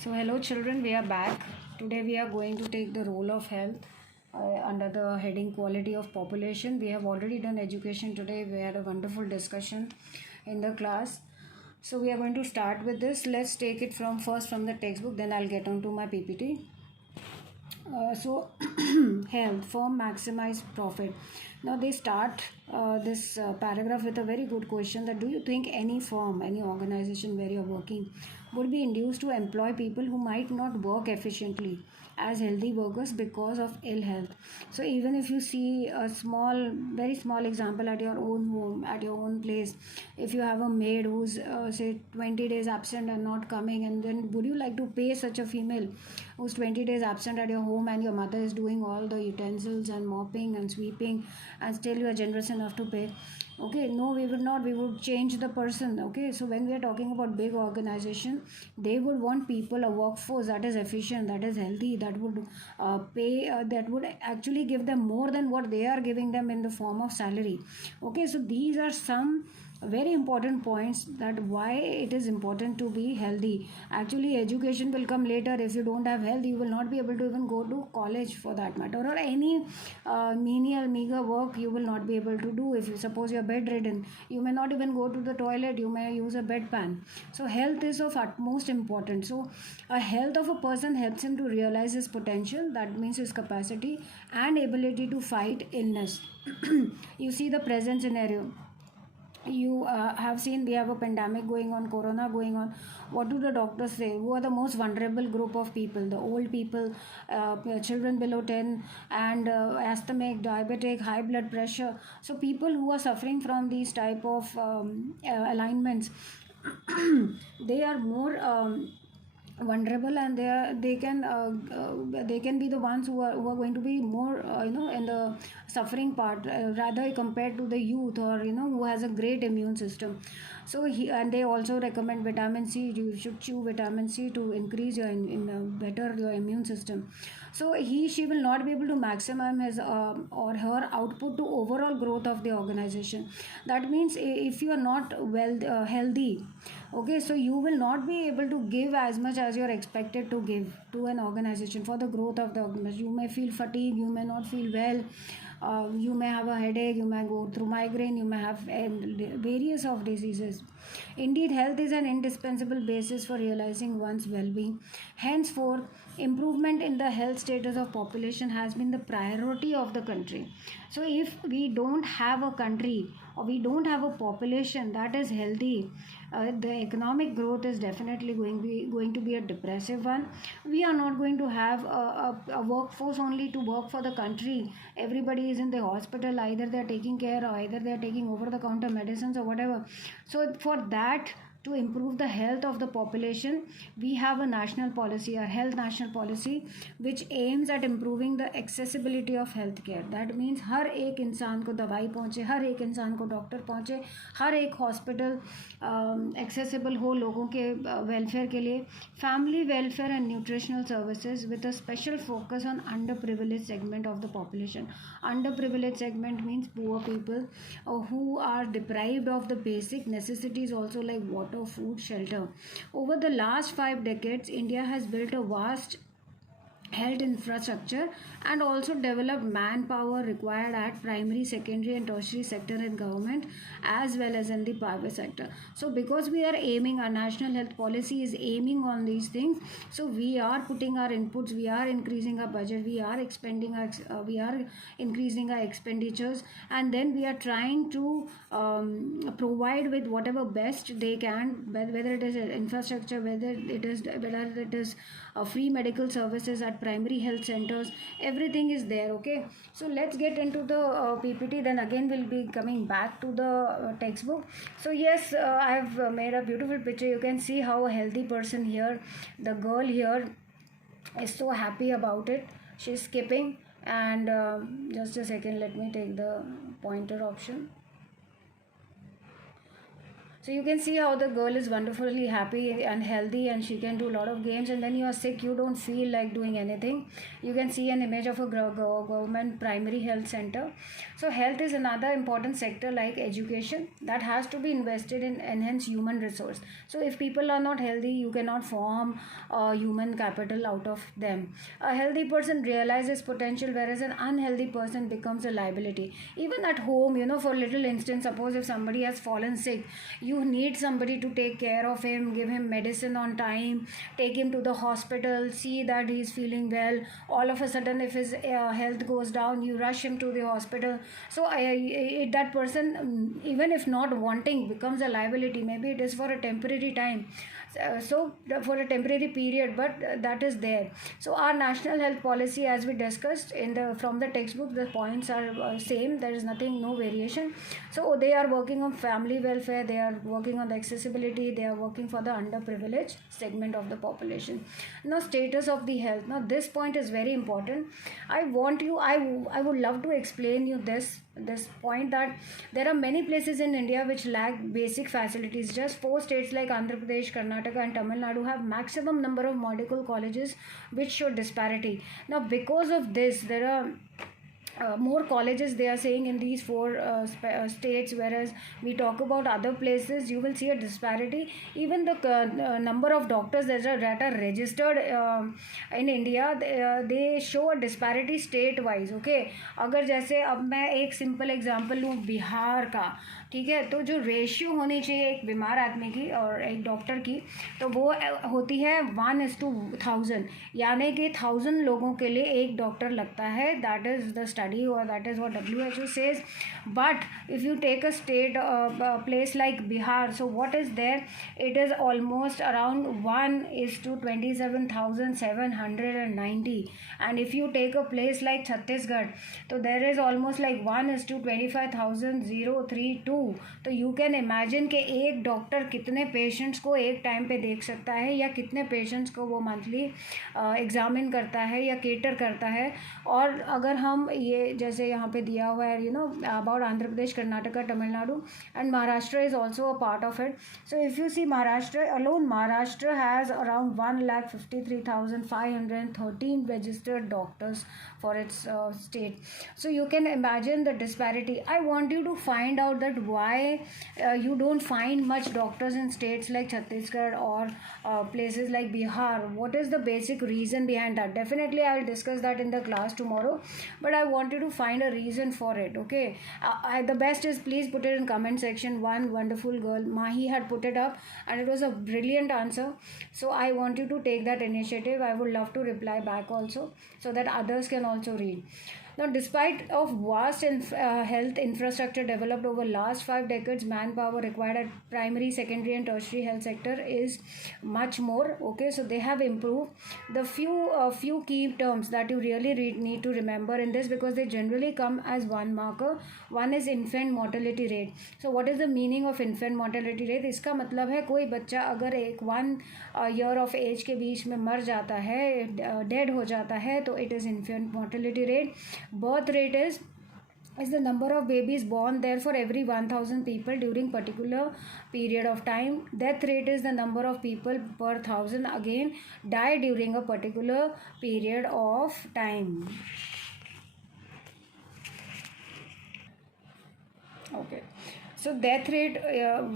So, hello children, we are back. Today we are going to take the role of health under the heading quality of population. We have already done education today. We had a wonderful discussion in the class. So, we are going to start with this. Let's take it from first from the textbook, then I'll get on to my PPT. So health firm maximize profit. Now they start this paragraph with a very good question, that do you think any firm, any organization where you're working would be induced to employ people who might not work efficiently as healthy workers because of ill health? So even if you see a small, very small example at your own home, at your own place, if you have a maid who's say 20 days absent and not coming, and then would you like to pay such a female who's 20 days absent at your home, and your mother is doing all the utensils and mopping and sweeping, and still you are generous enough to pay? Okay, no, we would not. We would change the person. Okay, so when we are talking about big organization, they would want people, a workforce that is efficient, that is healthy, that would pay, that would actually give them more than what they are giving them in the form of salary. Okay, so these are some very important points, that why it is important to be healthy. Actually education will come later. If you don't have health, you will not be able to even go to college for that matter, or any menial meager work you will not be able to do. If you suppose you're bedridden, you may not even go to the toilet, you may use a bedpan. So health is of utmost importance. So a health of a person helps him to realize his potential, that means his capacity and ability to fight illness. You see the present scenario, you have seen we have a pandemic going on, corona going on. What do the doctors say? Who are the most vulnerable group of people? The old people, children below 10, and asthmatic, diabetic, high blood pressure. So people who are suffering from these type of alignments, they are more vulnerable, and they can be the ones who are going to be more in the suffering part, rather compared to the youth, or who has a great immune system. So and they also recommend vitamin C. You should chew vitamin C to increase your better your immune system. So she will not be able to maximize his or her output to overall growth of the organization. That means if you are not well healthy, okay, so you will not be able to give as much as you are expected to give to an organization for the growth of the organization. You may feel fatigue, you may not feel well, you may have a headache, you may go through migraine, you may have various of diseases. Indeed, health is an indispensable basis for realizing one's well-being. Henceforth, improvement in the health status of population has been the priority of the country. So if we don't have a country, or we don't have a population that is healthy, the economic growth is definitely going to be a depressive one. We are not going to have a workforce only to work for the country. Everybody is in the hospital, either they are taking care, or either they are taking over the counter medicines or whatever. So for that, to improve the health of the population, we have a national policy, a health national policy, which aims at improving the accessibility of health care. That means हर एक इंसान को दवाई पहुँचे, हर एक इंसान को doctor पहुँचे, हर एक हॉस्पिटल एक्सेसिबल हो लोगों के वेलफेयर के लिए. Family welfare and nutritional services with a special focus on under privilege segment of the population. Under privileged segment means poor people who are deprived of the basic necessities also, like water, food, shelter. Over the last 5 decades, India has built a vast health infrastructure and also developed manpower required at primary, secondary and tertiary sector in government as well as in the private sector. So because we are aiming, our national health policy is aiming on these things, so we are putting our inputs, we are increasing our budget, we are expending our we are increasing our expenditures, and then we are trying to provide with whatever best they can, whether it is infrastructure, whether it is free medical services at primary health centers. Everything is there. Okay, so let's get into the PPT, then again we'll be coming back to the textbook. So yes, I have made a beautiful picture. You can see how a healthy person here, the girl here is so happy about it. She's skipping, and just a second, let me take the pointer option. So you can see how the girl is wonderfully happy and healthy, and she can do a lot of games, and when you are sick you don't feel like doing anything. You can see an image of a government primary health center. So health is another important sector like education that has to be invested in enhance human resource. So if people are not healthy, you cannot form human capital out of them. A healthy person realizes potential, whereas an unhealthy person becomes a liability. Even at home, for little instance, suppose if somebody has fallen sick, you need somebody to take care of him, give him medicine on time, take him to the hospital, see that he is feeling well. All of a sudden, if his health goes down, you rush him to the hospital. So that person, even if not wanting, becomes a liability. Maybe it is for a temporary time, for a temporary period, but that is there. So our national health policy, as we discussed from the textbook, the points are same. There is nothing, no variation. So they are working on family welfare, they are working on the accessibility, they are working for the underprivileged segment of the population. Now, status of the health. Now this point is very important. I would love to explain you this point, that there are many places in India which lack basic facilities. Just 4 states like Andhra Pradesh, Karnataka and Tamil Nadu have maximum number of medical colleges, which show disparity. Now because of this, there are more colleges, they are saying, in these 4 states, whereas we talk about other places, you will see a disparity. Even the number of doctors that are registered in India, they show a disparity state wise. Okay, अगर जैसे अब मैं एक simple example लूँ बिहार का, ठीक है, तो जो रेशियो होनी चाहिए एक बीमार आदमी की और एक डॉक्टर की, तो वो होती है 1:1000, यानी कि 1000 लोगों के लिए एक डॉक्टर लगता है. दैट इज़ द स्टडी, और that is what WHO says. But if you take a state place like Bihar, so what is there? It is almost around 1:27,790. And if you take a place like Chhattisgarh, so there is almost like 1:25,032. तो you can imagine कि एक doctor कितने patients को एक time पे देख सकता है, या कितने पेशेंट्स को वो मंथली एग्जामिन करता है या केटर करता है. और अगर हम ये जैसे यहाँ पे दिया हुआ है about Andhra Pradesh, Karnataka, Tamil Nadu and Maharashtra is also a part of it. So if you see Maharashtra alone, Maharashtra has around 1,53,513 registered doctors for its state. So you can imagine the disparity. I want you to find out that why you don't find much doctors in states like Chhattisgarh or places like Bihar. What is the basic reason behind that? Definitely I will discuss that in the class tomorrow, but I want you to find a reason for it. Okay, the best is, please put it in comment section. One wonderful girl, Mahi, had put it up and it was a brilliant answer. So I want you to take that initiative. I would love to reply back also, so that others can also read. Now, despite of vast health infrastructure developed over last 5 decades, manpower required at primary, secondary and tertiary health sector is much more. Okay, so they have improved. The few key terms that you really need to remember in this, because they generally come as one marker. One is infant mortality rate. So what is the meaning of infant mortality rate? इसका मतलब है कोई बच्चा अगर एक 1 year of age के बीच में मर जाता है, डेड हो जाता है, तो it is infant mortality rate. Birth rate is the number of babies born there for every 1000 people during particular period of time. Death rate is the number of people per 1000 again die during a particular period of time. Okay, so death rate,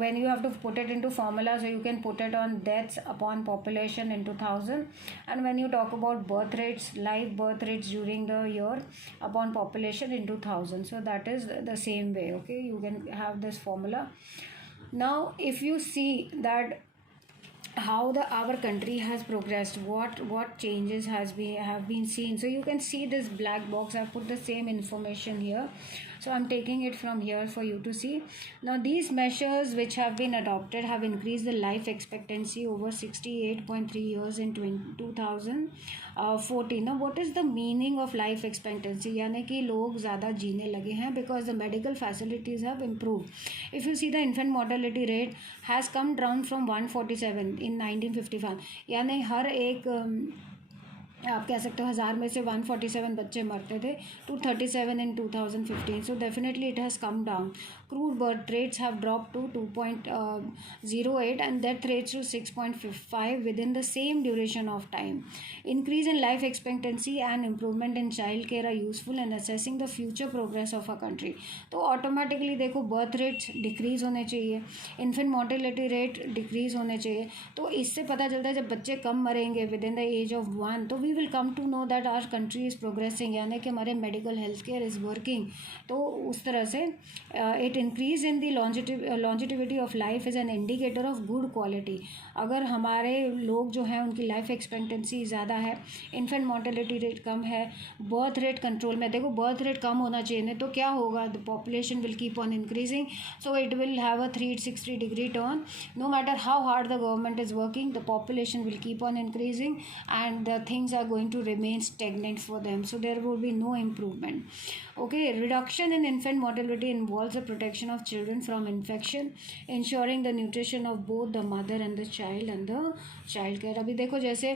when you have to put it into formula, so you can put it on deaths upon population into 1000. And when you talk about birth rates, live birth rates during the year upon population into 1000. So that is the same way. Okay, you can have this formula. Now if you see that how our country has progressed, what changes have been seen, so you can see this black box. I put the same information here, so I'm taking it from here for you to see. Now these measures which have been adopted have increased the life expectancy over 68.3 years in 2014. Now what is the meaning of life expectancy? यानी कि लोग ज़्यादा जीने लगे हैं because the medical facilities have improved. If you see, the infant mortality rate has come down from 147 in 1955, यानी हर एक आप कह सकते हो 1000 में से 147 बच्चे मरते थे, to 37 in 2015. So definitely it has come down. crude birth rates have dropped to 2.08 and death rates to 6.55 within the same duration of time. Increase in life expectancy and improvement in child care are useful in assessing the future progress of a country. तो automatically देखो birth rate decrease होने चाहिए, infant mortality rate decrease होने चाहिए. तो इससे पता चलता है जब बच्चे कम मरेंगे with in the age of 1, तो we will come to know that our country is progressing, यानी कि हमारे medical health care is working. तो उस तरह से it increase in the longevity of life is an indicator of good quality. अगर हमारे लोग जो हैं उनकी लाइफ एक्सपेक्टेंसी ज़्यादा है, इन्फेंट मोर्टेलिटी रेट कम है, बर्थ रेट कंट्रोल में, देखो बर्थ रेट कम होना चाहिए, नहीं तो क्या होगा, the population will keep on increasing, so it will have a 360 degree turn. No matter how hard the government is working, the population will keep on increasing and the things are going to remain stagnant for them, so there will be no improvement. Okay, reduction in infant mortality involves the protection of children from infection, ensuring the nutrition of both the mother and the child and the child care. अभी देखो जैसे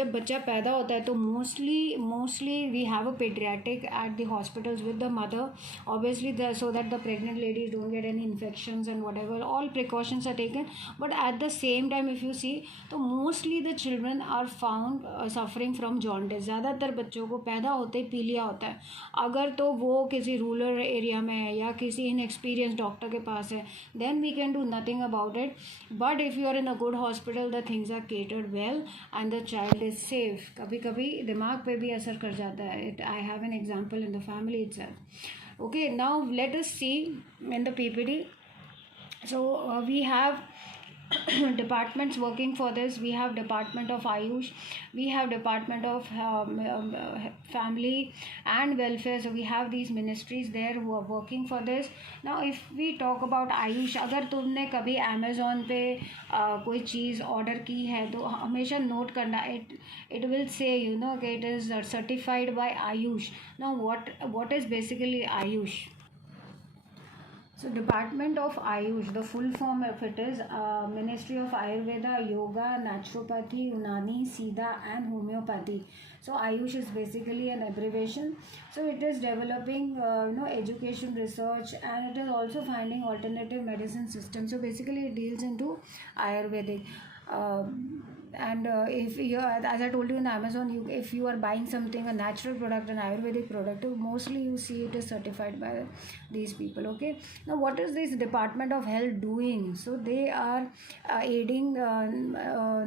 जब बच्चा पैदा होता है तो mostly we have a paediatric at the hospitals with the mother, obviously so that the pregnant ladies don't get any infections and whatever, all precautions are taken. But at the same time if you see, तो mostly the children are found suffering from jaundice. ज़्यादातर बच्चों को पैदा होते ही पीलिया होता है. अगर तो वो किसी रूरल एरिया में है या किसी इनएक्सपीरियंस डॉक्टर के पास है, then we can do nothing about it. But if you are in a good hospital, the things are catered well and the child is safe. कभी कभी दिमाग पे भी असर कर जाता है. I have an example in the family itself. Okay, now let us see in the PPT. So we have departments working for this. We have Department of Ayush, we have Department of Family and Welfare. So we have these ministries there who are working for this. Now if we talk about Ayush, अगर तुमने कभी Amazon पे कोई चीज़ order की है तो हमेशा note करना, it will say you know कि it is certified by Ayush. Now what is basically Ayush? So Department of Ayush, the full form of it is Ministry of Ayurveda, Yoga, Naturopathy, Unani, Siddha and Homeopathy. So Ayush is basically an abbreviation. So it is developing education, research, and it is also finding alternative medicine systems. So basically it deals into Ayurvedic. And if you are, as I told you in Amazon, if you are buying something, a natural product, an Ayurvedic product, mostly you see it is certified by these people. Okay, now what is this Department of Health doing? So they are aiding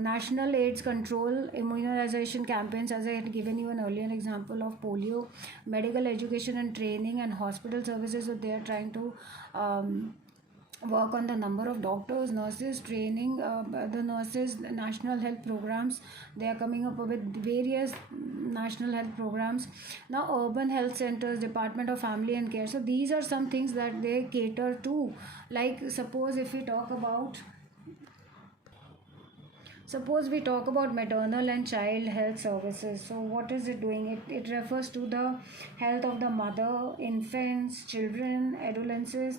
national AIDS control, immunization campaigns, as I had given you an earlier example of polio, medical education and training and hospital services. So they are trying to work on the number of doctors, nurses, training the nurses, national health programs. They are coming up with various national health programs. Now urban health centers, Department of Family and Care. So these are some things that they cater to. Like suppose if we talk about maternal and child health services. So what is it doing? It refers to the health of the mother, infants, children, adolescents,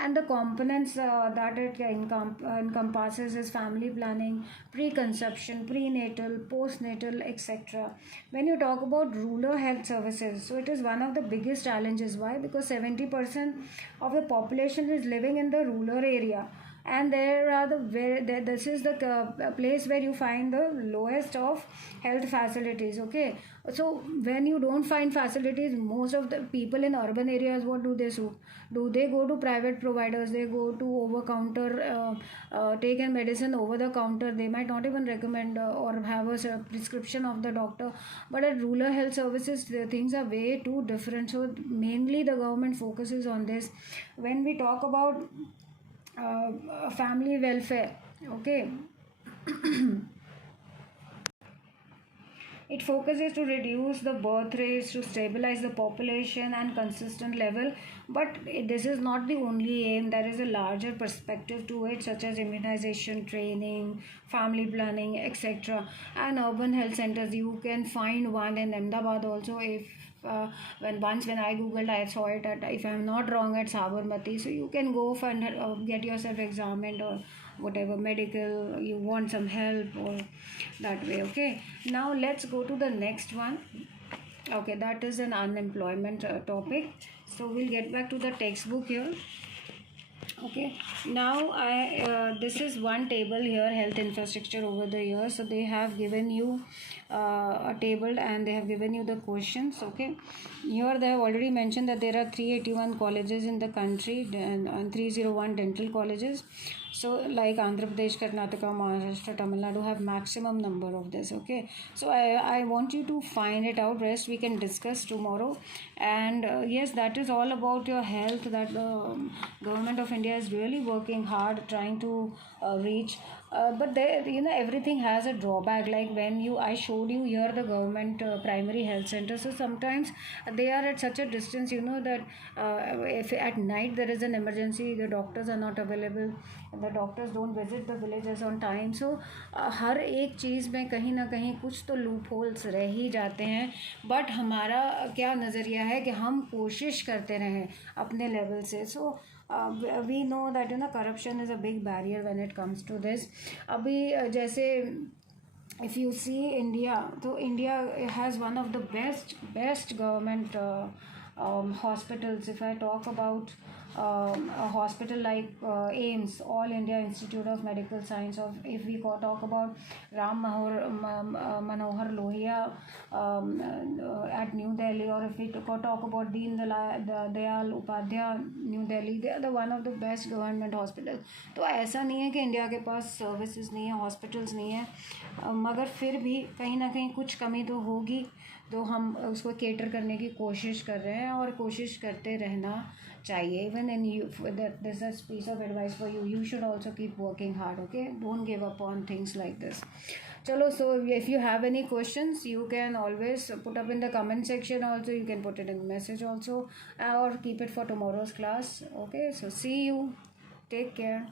and the components that it encompasses is family planning, preconception, prenatal, postnatal, etc. When you talk about rural health services, so it is one of the biggest challenges. Why? Because 70% of the population is living in the rural area, and there are this is the place where you find the lowest of health facilities. Okay, so when you don't find facilities, most of the people in urban areas, what do? They go to private providers, they go to over counter take a medicine over the counter. They might not even recommend or have a prescription of the doctor. But at rural health services, the things are way too different. So mainly the government focuses on this. When we talk about family welfare, okay, it focuses to reduce the birth rates, to stabilize the population and consistent level. But this is not the only aim. There is a larger perspective to it, such as immunization, training, family planning, etc. And urban health centers, you can find one in Ahmedabad also. If when I googled, I saw it at, if I'm not wrong, at Sabarmati. So you can go and get yourself examined or whatever medical you want some help or that way. Okay, now let's go to the next one. Okay, that is an unemployment topic. So we'll get back to the textbook here. Okay, now this is one table here, health infrastructure over the years. So they have given you a table and they have given you the questions. Okay, here they have already mentioned that there are 381 colleges in the country and 301 dental colleges. So like Andhra Pradesh, Karnataka, Maharashtra, Tamil Nadu have maximum number of this. Okay, so I want you to find it out. Rest we can discuss tomorrow. And yes, that is all about your health, that the government of India is really working hard trying to reach. But there, you know, everything has a drawback. Like when I showed you here the government primary health center. So sometimes they are at such a distance, you know, that if at night there is an emergency, the doctors are not available. The doctors don't visit the villages on time. So हर एक चीज़ में कहीं ना कहीं कुछ तो loop holes रह ही जाते हैं. बट हमारा क्या नज़रिया है कि हम कोशिश करते रहें अपने लेवल से. सो we know that, you know, corruption is a big barrier when it comes to this. अभी जैसे if you see India, so India has one of the best government hospitals. If I talk about a hospital like AIMS, All India Institute of Medical Science, or if we talk about Manohar Lohia at New Delhi, or if we talk about Deen Dayal Upadhyaya New Delhi, they are the one of the best government hospitals. तो ऐसा नहीं है कि India के पास services नहीं है, hospitals नहीं है, मगर फिर भी कहीं ना कहीं कुछ कमी तो होगी. तो हम उसको केटर करने की कोशिश कर रहे हैं और कोशिश करते रहना चाहिए. Even in you this is peace of advice for you, you should also keep working hard. Okay, don't give up on things like this. चलो, so if you have any questions, you can always put up in the comment section also. You can put it in the message also, or keep it for tomorrow's class. Okay, so see you. Take care.